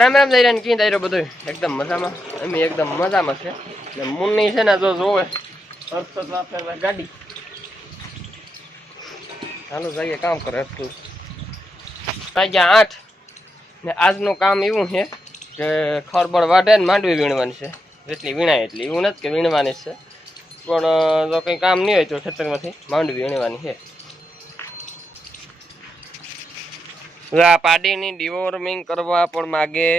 રામ રામ દઈ કી દાયરો બધું એકદમ મજામાં. અમે એકદમ મજામાં છે. ને મુન્ની છે ને જો જોવે ગાડી ચાલો જઈએ કામ કરે એટલું. વાગ્યા 8 ને આજનું કામ એવું છે કે ખરબડ વાઢે ને માંડવી વીણવાની છે. જેટલી વીણાય એટલી, એવું નથી કે વીણવાની છે, પણ જો કંઈ કામ નહીં હોય તો ખેતરમાંથી માંડવી વીણવાની છે. આ પાડીની ડિવોર્મિંગ કરવા પણ માગે.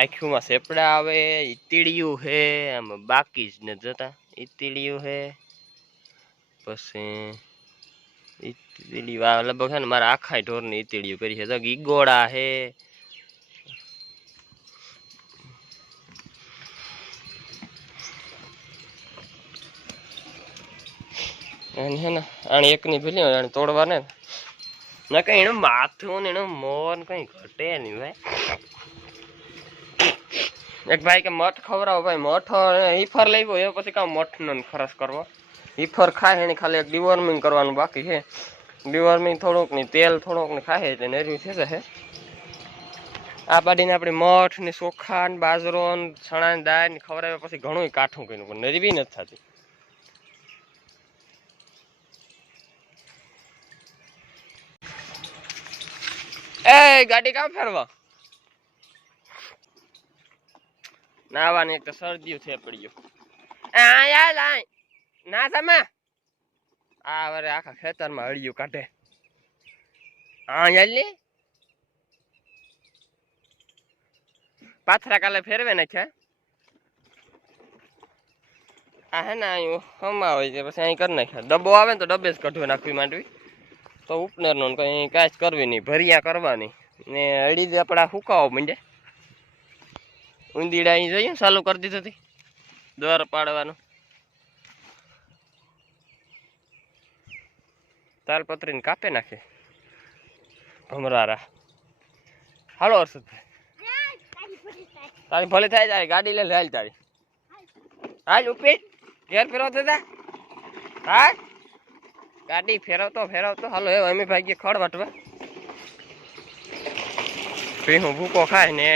આંખમાં સેપડા આવે, ઈતીડિયું છે, આમાં બાકી જ ને જતા ઈતીડિયું છે. પછી ઈતીડિયું લગભગ છે ને મારા આખા ઢોરની ઈતીડિયું કરી છે. ઈગોળા છે, છે ને આને એકની ભેલી આને તોડવા ને ના કઈ એનું માથું ને એનું મોન કઈ ઘટે નહીં ભાઈ. એક ભાઈ કે મઠ ખવડાવો ભાઈ, મઠ ઈફર લેવો એ પછી કામ મઠ નો ખર્ચ કરવો. ઈફર ખાય એની ખાલી એક ડિવોર્મિંગ કરવાનું બાકી છે. ડિવોર્મિંગ થોડુંક ની તેલ થોડુંક ને ખાય એટલે નર્યું થઈ જશે. આ પાડીને આપણે મઠ ને ચોખા ને બાજરો ને ચણા ની દાળ ને ખવડાવે પછી ઘણું કાઠું કર્યું પણ નરવી નથી થતી. એ ગાડી કામ ફેરવા નાવાની એક તો શરદીઓ છે પડ્યો. ના તમે આ વરે આખા ખેતરમાં હળિયું કાઢે. હા યાલી પાથરા કાલે ફેરવે નાખ્યા. આ હે ને અહીં હમા હોય છે પછી અહીં કરી નાખ્યા. ડબ્બો આવે ને તો ડબ્બે જ કઢવી નાખવી માંડવી તો ઉપનેરનો કઈ કાંઈ કરવી નહીં, ભરિયા કરવાની ને અડી આપડા હુકાવો માંડે. ઊંધીડા અહીં જોઈએ ચાલુ કરી દીધી હતી દર પાડવાનું. તાલપત્રીને કાપે નાખે ભમરારા. હાલો હર્ષદભાઈ તારી ભલે થાય જાય ગાડી લઈને હાલ તારી હાલ ઉપી ઘેર ફેરવતો હતા. હા ગાડી ફેરવતો ફેરવતો હાલો એ અમે ભાઈ ખડ વાટવા ભીહું ભૂકો ખાય ને.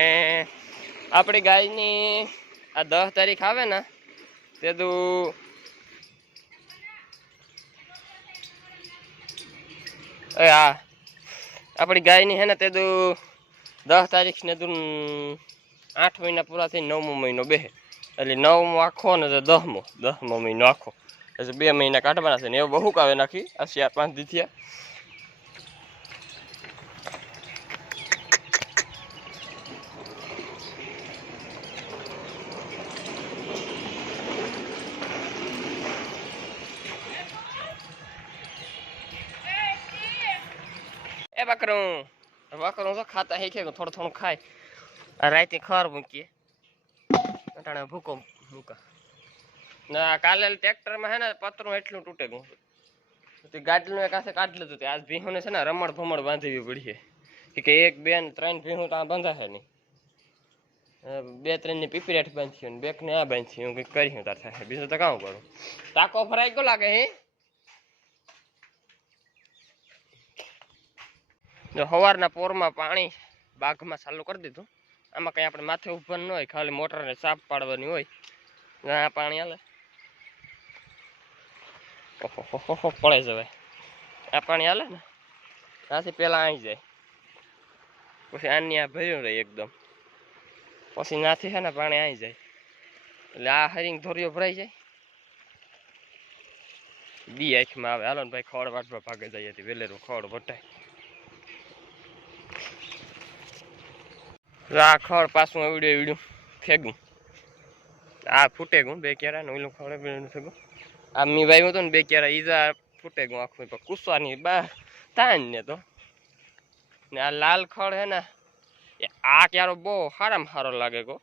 આપણી ગાયની આ 10 તારીખ આવે ને તે તું હા આપણી ગાયની હે ને તે તું 10 તારીખ ને તું 8 મહિના પૂરા થઈને 9મો મહિનો બેહે એટલે 9મો આખો ને 10મો મહિનો આખો એટલે 2 મહિના કાઢવાના છે ને એવું બહુ કાવે નાખી આ 4-5 દી થયા. એ બકરું તો ખાતા હે કે થોડું થોડું ખાય. આ રાતે ખર મૂકીએ અટાણે ભૂકો મૂકા ના. કાલે ટ્રેક્ટરમાં હે ને પતરું એટલું તૂટે ગયું ગાડીનું એક આસે કાઢી લીધું. આજ ભીહોને છે ને રમણ ભમણ બાંધવી પડી છે કે 1, 2 ને 3 ભીહું ત્યાં બંધાશે નહીં. 2-3 ની પીપરેઠ બાંધ્યું ને 2 ને આ બાંધ્યું હું કંઈક કર્યું તાર થાય. બીજું તો કામ કરું. ટાંકો ભરાઈ ગયો લાગે હે. જો સવારના પોરમાં પાણી બાગમાં ચાલુ કરી દીધું. આમાં કંઈ આપણે માથે ઉભવાનું ન હોય, ખાલી મોટરને સાફ પાડવાની હોય. આ પાણી હાલે ઓહો પડે જવાય. આ પાણી હાલે ને ત્યાંથી પહેલાં આવી જાય પછી આની આ ભર્યું રહે એકદમ પછી નાથી છે ને પાણી આવી જાય એટલે આ હરિંગ ધોરીઓ ભરાઈ જાય. બી આંખમાં આવે. હાલો ને ભાઈ ખડ વાટવા ભાગે જાય હતી વેલેરું ખડ વટાય. આ ખડ પાછું એવડ્યું ફેગું આ ફૂટે ગયું 2 ક્યારા ને ઓલું ખડ ફેગું. આ મી વાવ્યું હતું ને 2 ક્યારા ઈજા ફૂટે ગયું આખું કૂસવાની બા તાન ને તો ને આ લાલ ખડ હે ને આ ક્યારો બહુ સારામાં સારો લાગે ગો.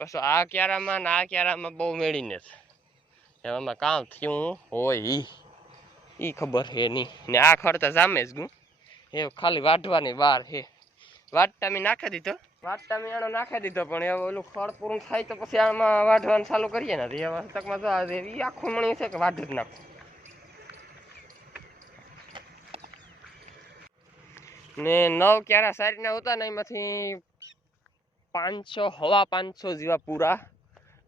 પછી આ ક્યારામાં ને આ ક્યારામાં બહુ મેળીને એમાં કામ થયું હોય એ ખબર હે નહીં. ને આ ખડ તો જામે જ ગયું એ ખાલી વાઢવાની વાર હે. વાટતા મેં નાખી દીધો નાખી દીધો પણ હવે ઓલું ખડ પૂરું થાય તો પછી આમાં વાઢવાનું ચાલુ કરીએ ને હવે તકમાં તો એ આખું મણી છે કે વાઢ જ નાખું. ને 9 ક્યારા સારીના હતા ને એમાંથી 500 હવા 500 જેવા પૂરા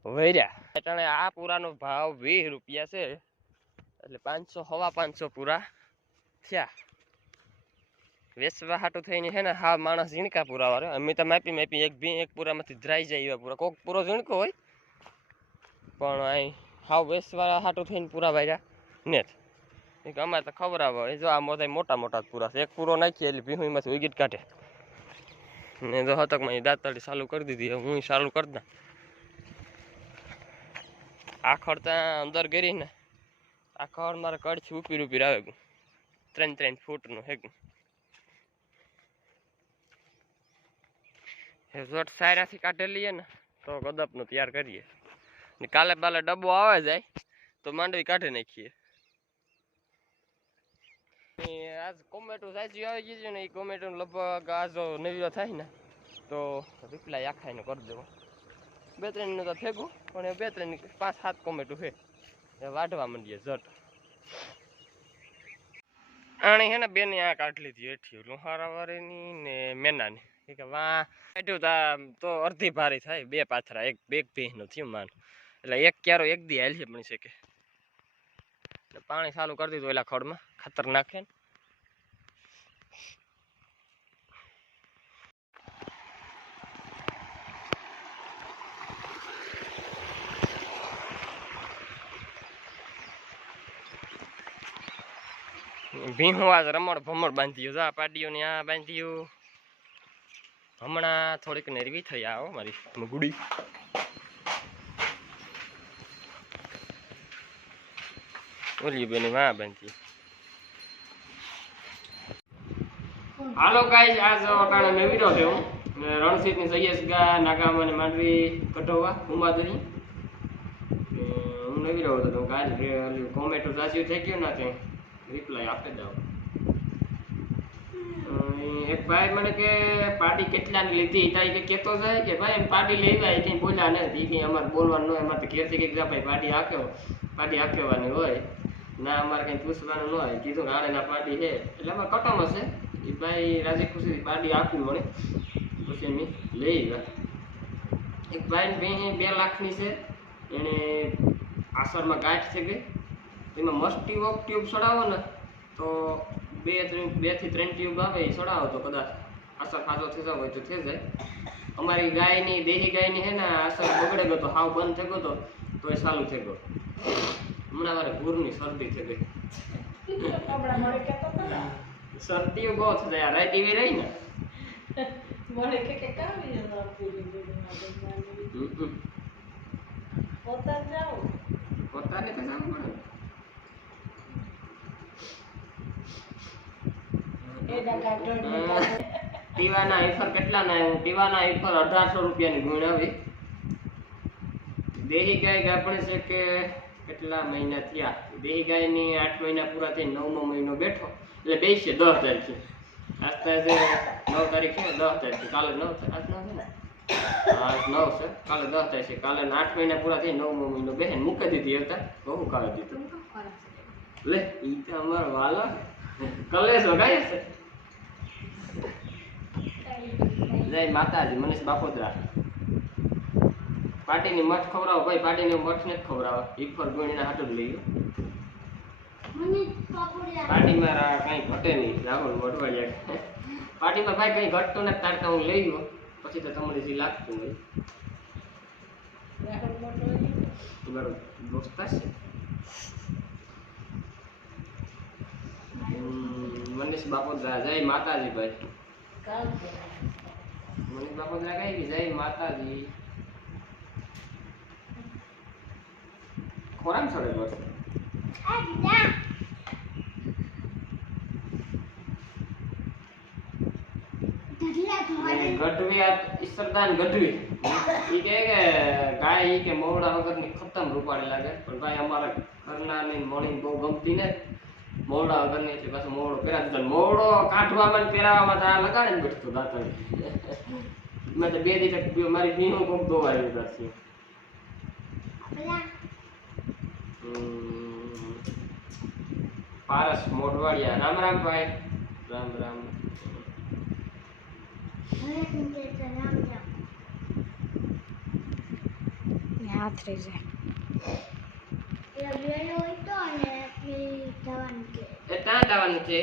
વૈર્યા એટલે આ પૂરાનો ભાવ 20 રૂપિયા છે એટલે 500 હવા 500 પૂરા થયા વેચવા હાટું થઈને છે ને હા માણસ ઝીણકા પૂરા વાળો અમે તો માપી એક પૂરામાંથી ધરાઈ જાય એવા પૂરા કોક પૂરો ઝીણકો હોય પણ અહીં હાવ વેચવા હાટું થઈને પૂરા વાર્યા ને અમારે તો ખબર આવે જો આ મોટા મોટા પૂરા છે એક પૂરો નાખીએ એટલે ભીહુંમાંથી ઉગીટ કાઢે ને જો હતકમાં દાંતડી ચાલુ કરી દીધી હું ચાલુ કરી દઉં આખડ ત્યાં અંદર ગરી ને આખડ મારે કડથી ઉપીર આવે 3 ફૂટનું હેગું ઝટ સાયરાથી કાઢેલી ને તો ગદપનું તૈયાર કરીએ ને કાલે બાલે ડબ્બો આવે જાય તો માંડવી કાઢી નાખીએ આજ કોમેટો સાચી આવી ગઈ છે ને એ કોમેટો લગભગ આજો નવીઓ થાય ને તો રિપ્લાય આખાઈને કરી દેવો 2-3 નું તો ફેંકું પણ એ 2-3 5-7 કોમેટો છે એ વાઢવા માંડીએ ઝટ આણે હે ને બેને આ કાઢી લીધી હેઠી લુહારાવાળીની ને મેનાની કે વાહ કાઢ્યું તો અડધી ભારી થાય 2 પાથરા એક ભેંસનું થયું માન એટલે એક ક્યારો એક દી હાલ છે પણ છે કે પાણી ચાલુ કરી દીધું એલા ખડમાં ખાતર નાખે ભીહું આજ રમણ ભમણ બાંધ્યું જા પાડીઓ ને આ બાંધ્યું હમણાં થોડીક નરવી થઈ આવો મારી ગુડી ઓલી બેની માં બાંધી હાલો ગાઈસ આજ અટાણે મેં વિડિયો છે હું રણસીત ની સૈયસ ગા નાગામ અને માંડવી કટોવા ઉમાદરી હું નવી રહ્યો હતો કાલ કોમેટો સાચી થઈ ગયો ના તે રિપ્લાય આપી દઉં એક ભાઈ મને કે પાર્ટી કેટલાની લીધી તાઈ કે કેતો જાય કે ભાઈ પાર્ટી લેવા એ કઈ બોલ્યા નથી કે અમારે બોલવાનું ન હોય અમારે તો ઘેરથી કે ભાઈ પાર્ટી આકેવાની હોય ના અમારે કઈ પૂછવાનું ન હોય કીધું કે આને ના પાર્ટી છે એટલે અમારે કટમ હશે એ ભાઈ રાજી ખુશીથી પાર્ટી આપી મળે પછી એમ લઈ ગયા એક ભાઈ 2 લાખની છે એને આસરમાં ગાંઠ થઈ ગઈ એમાં મસ્ટી વોક ટ્યુબ ચડાવો ને તો 2 થી 3 ટ્યુબ આવે એ ચડાવો તો કદાચ અસર ખાસો થઈ જાય હોય તો થઈ જાય અમારી ગાયની દેશી ગાયની હે ને અસર બગડે ગયો તો હાવ બંધ થઈ ગયો તો એ ચાલુ થઈ ગયો હમણાં મારે ભૂરની શરદી થઈ ગઈ શરદીઓ બહુ થઈ જાય રાત એવી રહી ને પોતાને તો જવું પડે ટીવાના ઈફર કેટલા ના ટીવાના ઈફર 1800 રૂપિયાની ગુણ આવી દેહી ગાય આપણે છે કે કેટલા મહિના થયા દેહી ગાયની 8 મહિના પૂરા થઈ 9મો મહિનો બેઠો એટલે બેસે 10 તારીખે આજ તો 9 તારીખે 10 તારીખે કાલે 9 આજ 9 છે ને આજ 9 છે કાલે 10 તારીખે કાલે 8 મહિના પૂરા થઈ 9મો મહિનો બેન મૂકી દીધી હતા બહુ કાઢી દીધું લે ઈ તો અમારો વાલો કલેશ વગાડે છે જય માતાજી મનીષ બાપોદરા પાર્ટીની મઠ ખવડાવો ભાઈ પાર્ટીની મઠ ને ખવડાવો ઈફર ગુણીના હાટું લઈ પાર્ટીમાં કઈ ઘટે નહીં રાહુલ મોટવાડિયા પાર્ટીમાં ભાઈ કઈ ઘટતું ને તારતા હું લઈ ગયો પછી તો તમારી જે લાગતું હોય તમારો દોસ્ત છે મનીષ બાપોદરા જય માતાજી ભાઈ મનીષ બાપોદરા કઈ જય માતાજી ખોરામ સડે બસ ગઢવી ઈશ્વરદાન ગઢવી ઈ કે ગાય ઈ કે મોવડા વગરની ખતમ રૂપાળી લાગે પણ ભાઈ અમારા ઘરના ની મણી બહુ ગમતી ને મોવડા વગરની એટલે પાછું મોવડો પહેરા દીધો મોવડો કાઢવામાં ને પહેરાવામાં આ લગાડે ને બેઠું દાંતણ મેં તો 2 દિવસ મારી ભીનું કોક દોવાઈ લીધા છે પારસ મોઢવાડિયા રામ રામ ભાઈ રામ રામ હાથ રહી જાય એ ત્યાં જવાનું છે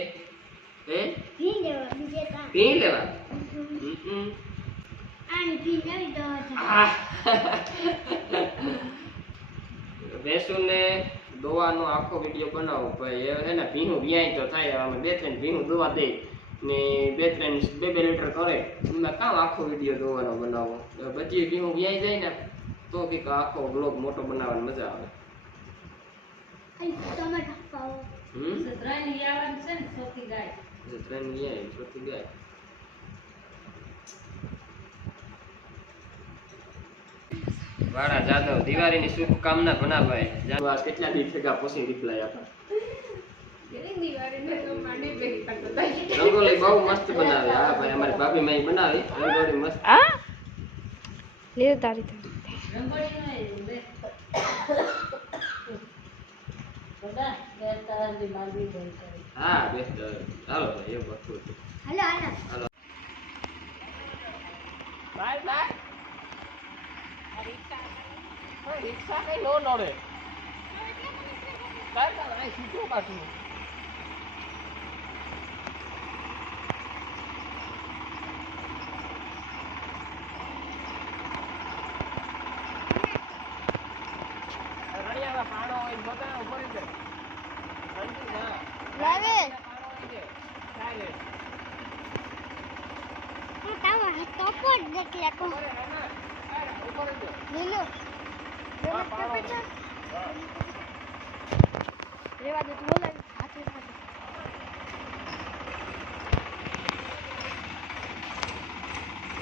હે પી લેવા ભેંસુને દોવાનો આખો વિડીયો બનાવો ભાઈ એ ને ભીનું વ્યાય તો થાય અમે 2-3 ભીનું દોવા દે ને 2 લીટર કરે એમાં કામ આખો વિડીયો દોવાનો બનાવો પછી ભીનું વ્યાય જાય ને તો કે આખો બ્લોગ મોટો બનાવવાની મજા આવે વાળા જાદવ દિવાળીની શુભકામના ભણાવાય જાદવ કેટલા દિવસ ભેગા પોસી રિપ્લાય આપા રંગોલી બહુ મસ્ત બનાવે હા ભાઈ અમારી ભાભી મેં બનાવી રંગોલી મસ્ત આ લે તારી રંગોળી હા બેસ્ટ ચાલો ભાઈ એવું વસ્તુ હાલો બાય બાય રિક્ષા કઈ નો નડે કાઈ કાઈ સીધો બાકી રણિયામાં પાડો હોય બધા ઉપર જ લાવે ચાલે હું તાવા ટોપોટ દેખલે કો ઉપર જ લીલો હા પાડો રેવા દે તું બોલાય હાથે હાથે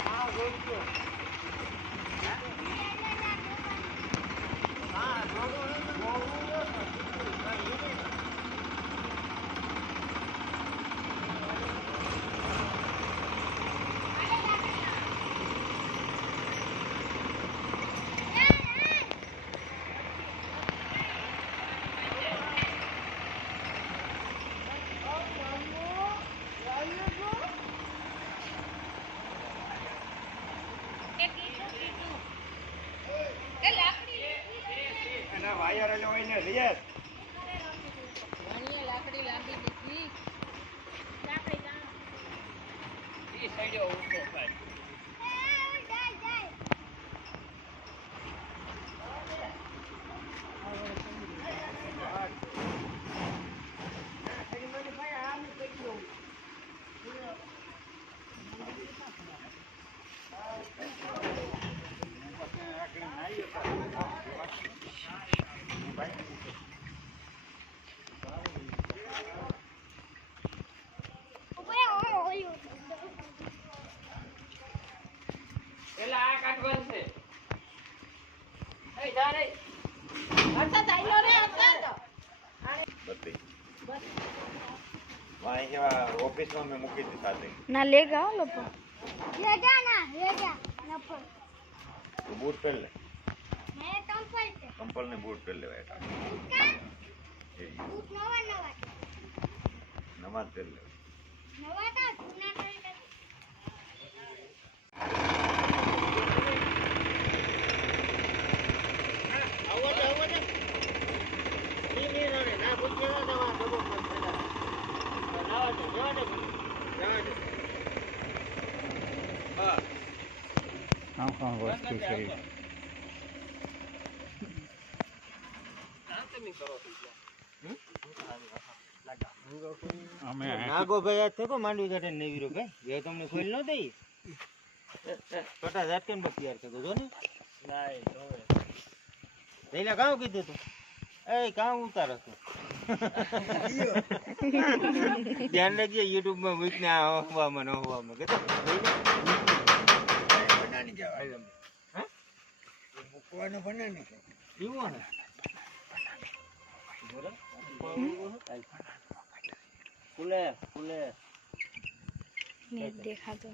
હા જોજો હા જોજો વાયર એલો હોય ને રિયસ વાણિયા લાકડી લાંબી દીધી લાકડી જા ઈ સાઈડે ઉભો ભાઈ એલા આ કાટવાનું છે એ જા રે અચ્છા ચાલ્યો રે અચ્છા બત્તી વાય કેવા ઓફિસમાં મેં મૂકી દીધી સાથે ના લે ગાઓ લોકો લેજા નફર તો બૂટ પહેર લે મે ટમ્પલ છે કંપલ ને બૂટ પહેર લેવા હતા બૂટ નવા નમાજ પહેર લે નવા તા જૂના કરે નાગો ભાઈ આ થકો માંડવી કાઢે નેવીરો ભાઈ એ તમને ખોલ ન દઈ ટોટા ઝાટકેન પર તૈયાર થતો જો ને નાઈ જોવે તૈલા કામ કીધું તું એ કામ ઉતારો તું ધ્યાન રાખજે યુટ્યુબ માં મૂકને આ હોવામાં કે બનાની જવાય હા મૂકવાનો બનાની છે એવું ને ફૂલે नहीं देखा तो